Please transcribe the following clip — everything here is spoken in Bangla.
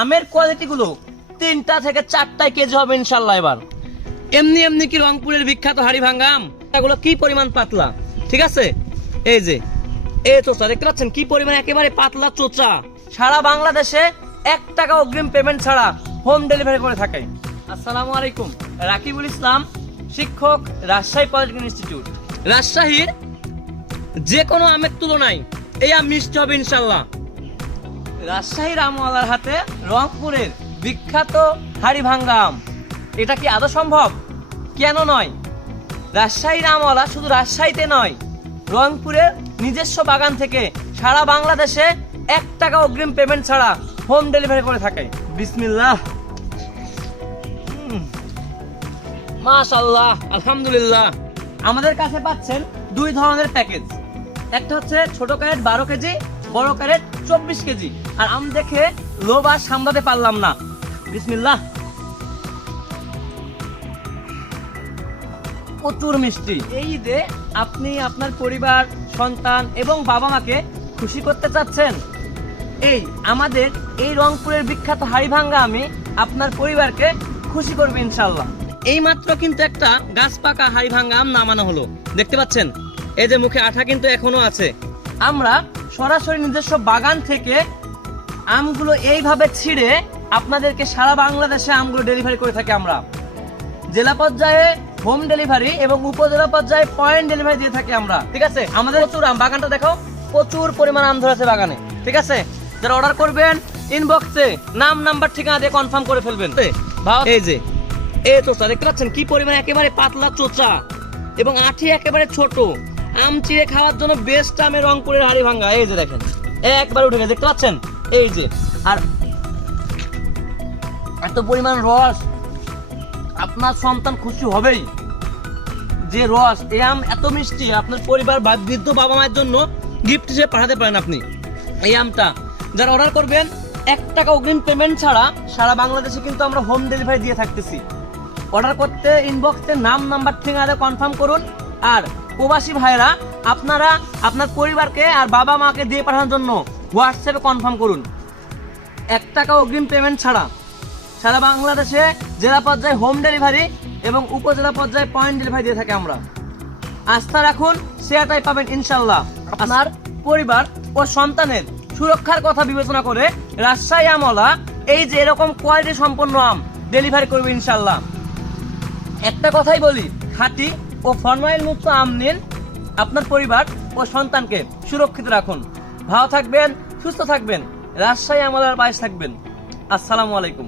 আমের কোয়ালিটি গুলো তিনটা থেকে চারটায় কেজি হবে ইনশাল্লাহ এবার। এমনি এমনি কি রংপুরের বিখ্যাত হাড়ি ভাঙ্গা আম এগুলো কি পরিমাণ পাতলা? ঠিক আছে? এই যে এই চোচা, দেখতে পাচ্ছেন কি পরিমাণ একেবারে পাতলা চোচা। সারা বাংলাদেশে এক টাকা অগ্রিম পেমেন্ট ছাড়া হোম ডেলিভারি করে থাকে। আসসালামু আলাইকুম, রাকিবুল ইসলাম, শিক্ষক, রাজশাহী পলিটেকনিক ইনস্টিটিউট। রাজশাহীর যে কোনো আমের তুলনায় এই আম মিষ্টি হবে ইনশাল্লাহ রাজশাহীর আমওয়ালার হাতে রংপুরের বিখ্যাত হাড়ি ভাঙ্গা আম এটা কি আদৌ সম্ভব? কেন নয়? রাজশাহীর আমওয়ালা শুধু রাজশাহীতে নয় রংপুরের নিজস্ব বাগান থেকে সারা বাংলাদেশে এক টাকা অগ্রিম পেমেন্ট ছাড়া হোম ডেলিভারি করে থাকে। বিসমিল্লাহ। মাশাল্লাহ আলহামদুলিল্লাহ। আমাদের কাছে পাচ্ছেন দুই ধরনের প্যাকেজ একটা হচ্ছে ছোট ক্যারেট বারো কেজি বড় ক্যারেট চব্বিশ কেজি। আর আম দেখে লোভ আর সামলাতে পারলাম না। বিসমিল্লাহ। প্রচুর মিষ্টি। এই ঈদে আপনি আপনার পরিবার, সন্তান এবং বাবা মাকে খুশি করতে চাচ্ছেন? এই আমাদের এই রংপুরের বিখ্যাত হাড়িভাঙ্গা আমি আপনার পরিবারকে খুশি করবে ইনশাল্লাহ এই মাত্র কিন্তু একটা গাছ পাকা হাড়িভাঙ্গা আম নামানো হলো। দেখতে পাচ্ছেন? এই যে মুখে আঠা কিন্তু এখনও আছে। আমরা সরাসরি নিজস্ব বাগান থেকে আমগুলো এইভাবে ছিঁড়ে আপনাদেরকে সারা বাংলাদেশে আমগুলো ডেলিভারি করে থাকি আমরা। জেলা পর্যায়ে হোম ডেলিভারি এবং উপজেলা পর্যায়ে পয়েন্ট ডেলিভারি দিয়ে থাকি আমরা ঠিক আছে? আমাদের প্রচুর আম বাগানটা দেখো প্রচুর পরিমাণ আম ধরেছে বাগানে ঠিক আছে? যারা অর্ডার করবেন ইনবক্সে নাম নাম্বার ঠিকানা দিয়ে কনফার্ম করে ফেলবেন। এই যে এই চোচা দেখতে পাচ্ছেন কি পরিমাণ একেবারে পাতলা চোচা এবং আঠি একেবারে ছোট। আম চিড়ে খাওয়ার জন্য বেস্ট আমের রংপুরের হাড়ি ভাঙ্গা। এই যে দেখেন, একবার উঠে গেছে, দেখতে পাচ্ছেন? এই যে, আর এত পরিমাণ রস, আপনার সন্তান খুশি হবেই। যে রস, এই আম এত মিষ্টি, আপনার পরিবার বা বৃদ্ধ বাবা মায়ের জন্য গিফট হিসেবে পাঠাতে পারেন আপনি। এই আমটা যারা অর্ডার করবেন, এক টাকা অগ্রিম পেমেন্ট ছাড়া সারা বাংলাদেশে কিন্তু আমরা হোম ডেলিভারি দিয়ে থাকতেছি। অর্ডার করতে ইনবক্সে নাম নাম্বার ঠিকানা কনফার্ম করুন, আর প্রবাসী ভাইরা আপনারা আপনার পরিবারকে আর বাবা মাকে দিয়ে পাঠানোর জন্য হোয়াটসঅ্যাপে কনফার্ম করুন। এক টাকা অগ্রিম পেমেন্ট ছাড়া। সারা বাংলাদেশে জেলা পর্যায়ে হোম ডেলিভারি এবং উপজেলা পর্যায়ে পয়েন্ট ডেলিভারি দিয়ে থাকি আমরা। আস্থা রাখুন, সেটাই পাবেন ইনশাল্লাহ আপনার পরিবার ও সন্তানের সুরক্ষার কথা বিবেচনা করে রাজশাহী আমলা এই যে এরকম কোয়ালিটি সম্পন্ন আম ডেলিভারি করবে ইনশাল্লাহ একটা কথাই বলি, খাঁটি ও ফরমাইল মুক্ত আম নিন আপনার পরিবার ও সন্তানকে সুরক্ষিত রাখুন। ভালো থাকবেন, সুস্থ থাকবেন। রাজশাহী আমাদের বাইশ থাকবেন। আসসালামু আলাইকুম।